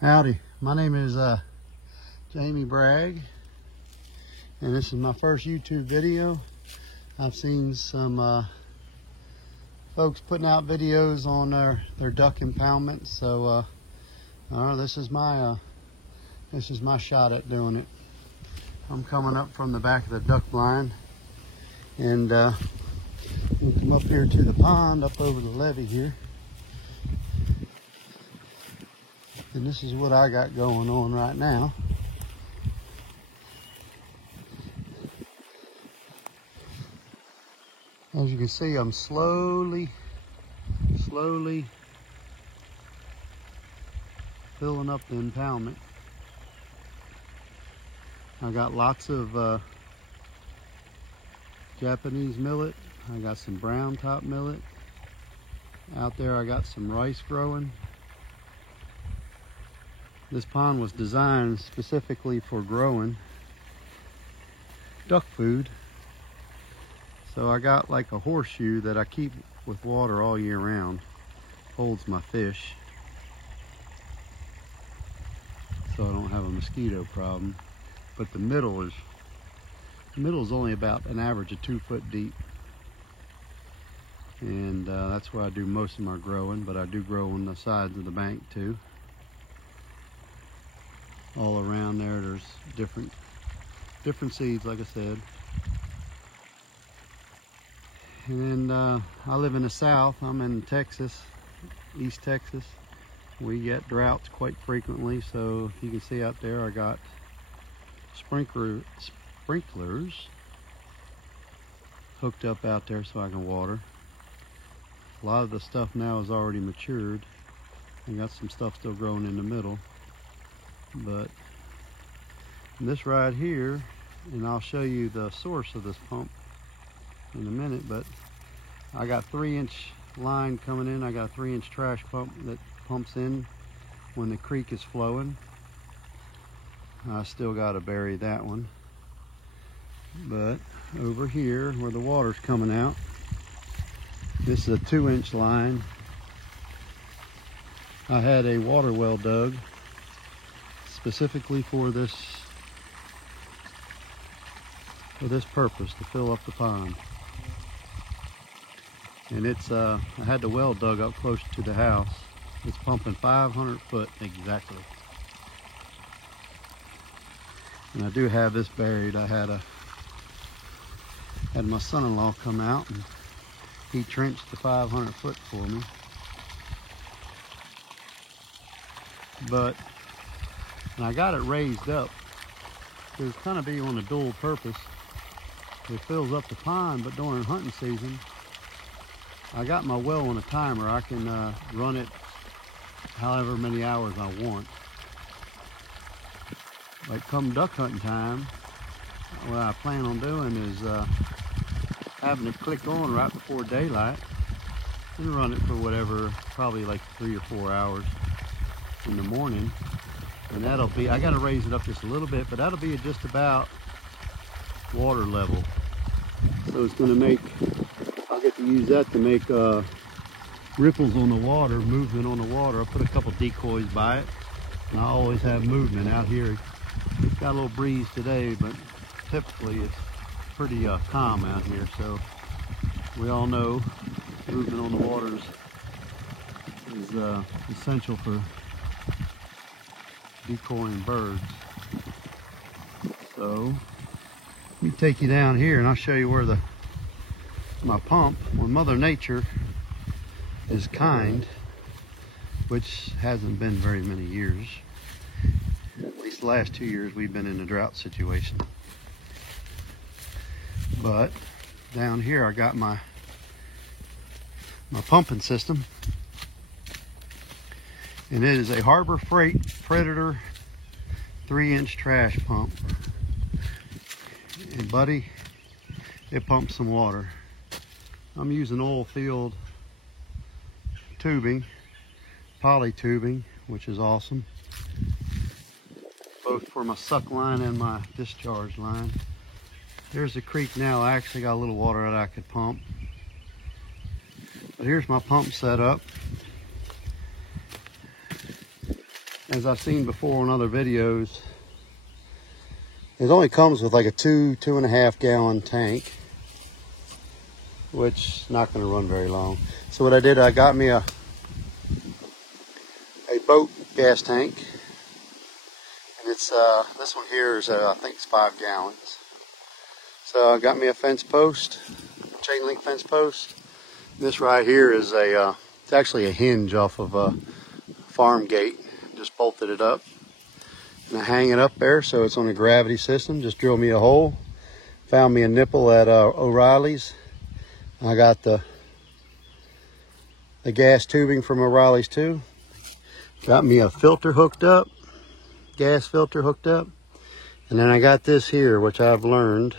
Howdy, my name is Jamie Bragg, and this is my first YouTube video. I've seen some folks putting out videos on their duck impoundment, so this is my shot at doing it. I'm coming up from the back of the duck blind, and we'll come up here to the pond up over the levee here. And this is what I got going on right now. As you can see, I'm slowly filling up the impoundment. I got lots of Japanese millet. I got some brown top millet. Out there I got some rice growing. This pond was designed specifically for growing duck food. So I got like a horseshoe that I keep with water all year round. Holds my fish, so I don't have a mosquito problem. But the middle is only about an average of 2 foot deep. And that's where I do most of my growing, but I do grow on the sides of the bank too. All around there, there's different seeds, like I said. And I live in the south. I'm in Texas, East Texas. We get droughts quite frequently, so you can see out there I got sprinklers hooked up out there so I can water. A lot of the stuff now is already matured. I got some stuff still growing in the middle. But this right here, and I'll show you the source of this pump in a minute, but I got 3-inch line coming in. I got a 3-inch trash pump that pumps in when the creek is flowing. I still got to bury that one. But over here where the water's coming out, this is a 2-inch line. I had a water well dug specifically for this purpose, to fill up the pond. And it's I had the well dug up close to the house. It's pumping 500 foot exactly. And I do have this buried. I had my son-in-law come out and he trenched the 500 foot for me. But and I got it raised up to kind of be on a dual purpose. It fills up the pond, but during hunting season, I got my well on a timer. I can run it however many hours I want. Like come duck hunting time, what I plan on doing is having it click on right before daylight and run it for whatever, probably like 3 or 4 hours in the morning. And that'll be, I gotta raise it up just a little bit, but that'll be at just about water level. So it's gonna make, I'll get to use that to make ripples on the water, movement on the water. I'll put a couple decoys by it, and I always have movement out here. It's got a little breeze today, but typically it's pretty calm out here. So we all know movement on the water is essential for decoying birds. So let me take you down here and I'll show you where my pump, when Mother Nature is kind, which hasn't been very many years. At least the last 2 years we've been in a drought situation. But down here I got my pumping system. And it is a Harbor Freight Predator 3-inch trash pump. And buddy, it pumps some water. I'm using oil field tubing, poly tubing, which is awesome. Both for my suck line and my discharge line. There's the creek now. I actually got a little water that I could pump. But here's my pump set up. as I've seen before on other videos, it only comes with like a 2.5 gallon tank, which is not going to run very long. So what I did, I got me a boat gas tank, and it's this one here is I think it's 5 gallons. So I got me a fence post, chain link fence post. This right here is it's actually a hinge off of a farm gate. Just bolted it up, and I hang it up there so it's on a gravity system. Just drill me a hole. Found me a nipple at O'Reilly's. I got the gas tubing from O'Reilly's too. Got me a filter hooked up, gas filter hooked up, and then I got this here, which I've learned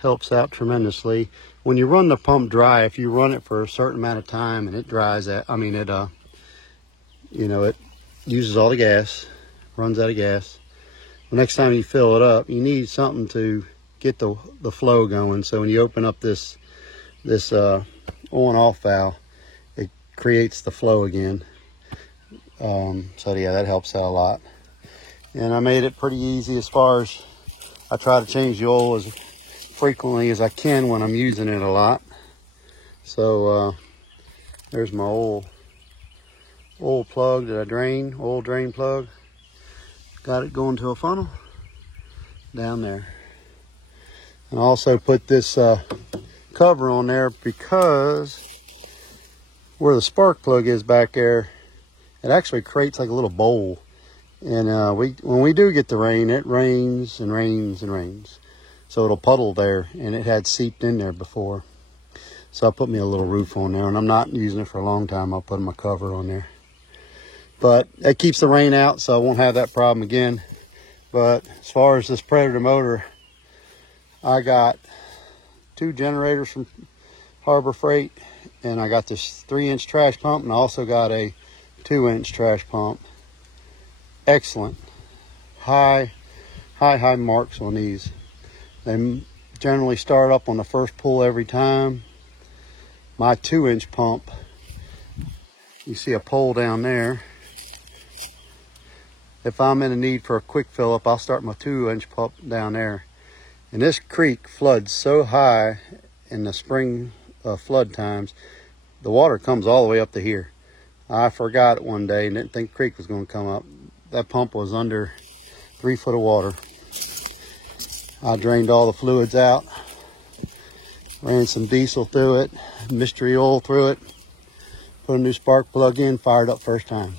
helps out tremendously. When you run the pump dry, if you run it for a certain amount of time and it dries out, I mean it it uses all the gas, runs out of gas. The next time you fill it up, you need something to get the flow going. So when you open up this on off valve, it creates the flow again. So yeah, that helps out a lot. And I made it pretty easy as far as I try to change the oil as frequently as I can when I'm using it a lot. So there's my oil plug that I drain, oil drain plug. Got it going to a funnel down there. And I also put this cover on there because where the spark plug is back there, it actually creates like a little bowl. And when we do get the rain, it rains and rains and rains. So it'll puddle there, and it had seeped in there before. So I put me a little roof on there, and I'm not using it for a long time. I'll put my cover on there. But it keeps the rain out, so I won't have that problem again. But as far as this Predator motor, I got 2 generators from Harbor Freight, and I got this 3-inch trash pump, and I also got a 2-inch trash pump. Excellent. High marks on these. They generally start up on the first pull every time. My 2-inch pump, you see a pole down there. If I'm in a need for a quick fill up, I'll start my 2-inch pump down there. And this creek floods so high in the spring flood times, the water comes all the way up to here. I forgot it one day and didn't think the creek was going to come up. That pump was under 3 foot of water. I drained all the fluids out, ran some diesel through it, mystery oil through it, put a new spark plug in, fired up first time.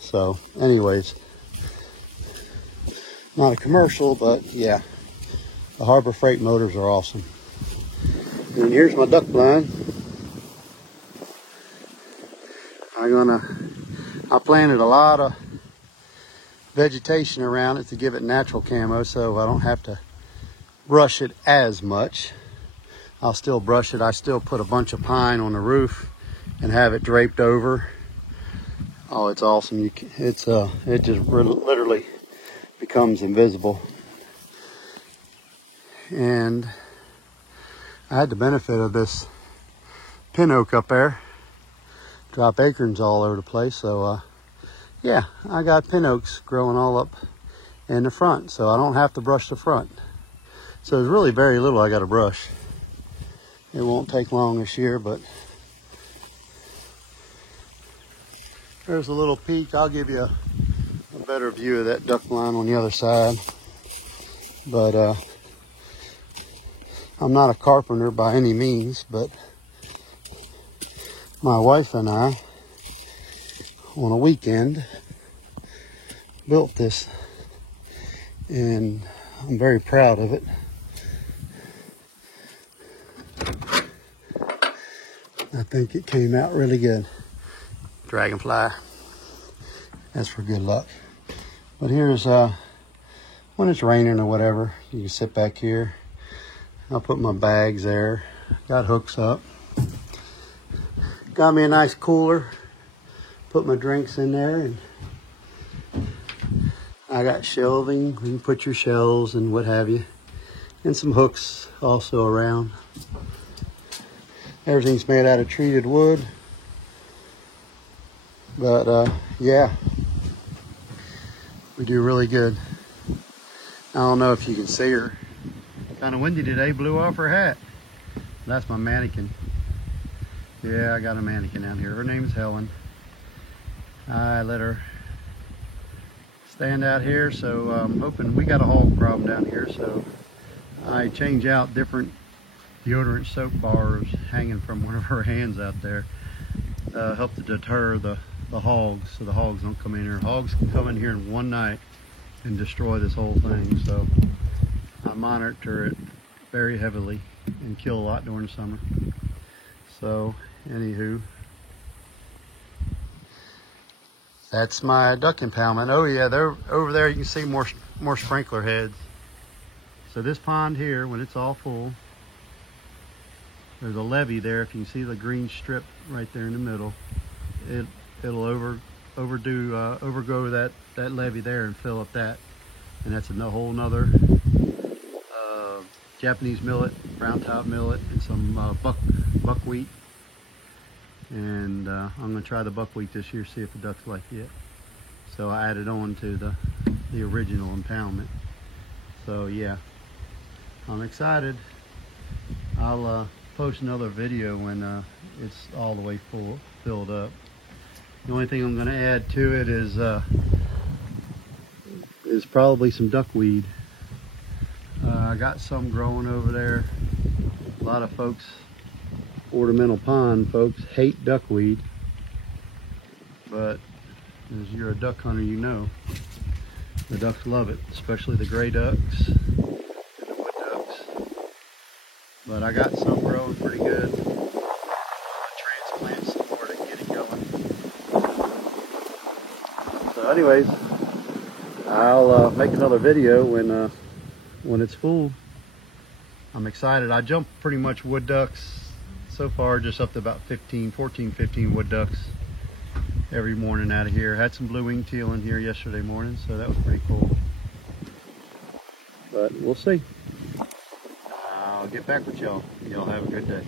So anyways, not a commercial, but yeah, the Harbor Freight motors are awesome. And here's my duck blind. I planted a lot of vegetation around it to give it natural camo, so I don't have to brush it as much. I'll still brush it. I still put a bunch of pine on the roof and have it draped over. Oh, it's awesome. It just literally becomes invisible. And I had the benefit of this pin oak up there. Drop acorns all over the place, so yeah, I got pin oaks growing all up in the front, so I don't have to brush the front. So there's really very little I got to brush. It won't take long this year, but there's a little peek. I'll give you a better view of that duck line on the other side. But I'm not a carpenter by any means, but my wife and I, on a weekend, built this, and I'm very proud of it. I think it came out really good. Dragonfly, that's for good luck. But here's when it's raining or whatever, you can sit back here. I'll put my bags there, got hooks up. Got me a nice cooler, put my drinks in there, and I got shelving. You can put your shelves and what have you, and some hooks also around. Everything's made out of treated wood. But yeah, We do really good. I don't know if you can see her. Kind of windy today, blew off her hat. That's my mannequin. Yeah, I got a mannequin out here. Her name's Helen. I let her stand out here, so I'm hoping we got a hog problem down here, so I change out different deodorant soap bars hanging from one of her hands out there. Help to deter the hogs, so the hogs don't come in here. Hogs can come in here in one night and destroy this whole thing, so I monitor it very heavily and kill a lot during the summer. So anywho, that's my duck impoundment. Oh yeah, they're over there. You can see more sprinkler heads. So this pond here, when it's all full, there's a levee there. If you can see the green strip right there in the middle, it'll overgo that levee there and fill up that, and that's a whole nother Japanese millet, brown top millet, and some buckwheat. And I'm gonna try the buckwheat this year, see if the ducks like it. So I added on to the original impoundment. So yeah, I'm excited. I'll post another video when it's all the way filled up. The only thing I'm gonna add to it is probably some duckweed. I got some growing over there. A lot of folks, ornamental pond folks, hate duckweed, but as you're a duck hunter, you know the ducks love it, especially the gray ducks and the wood ducks. But I got some growing pretty good. I'm gonna transplant some more to get it going. So anyways, I'll make another video when it's full. I'm excited. I jumped pretty much wood ducks so far, just up to about 15 wood ducks every morning out of here. Had some blue-winged teal in here yesterday morning, so that was pretty cool. But we'll see. I'll get back with y'all. Y'all have a good day.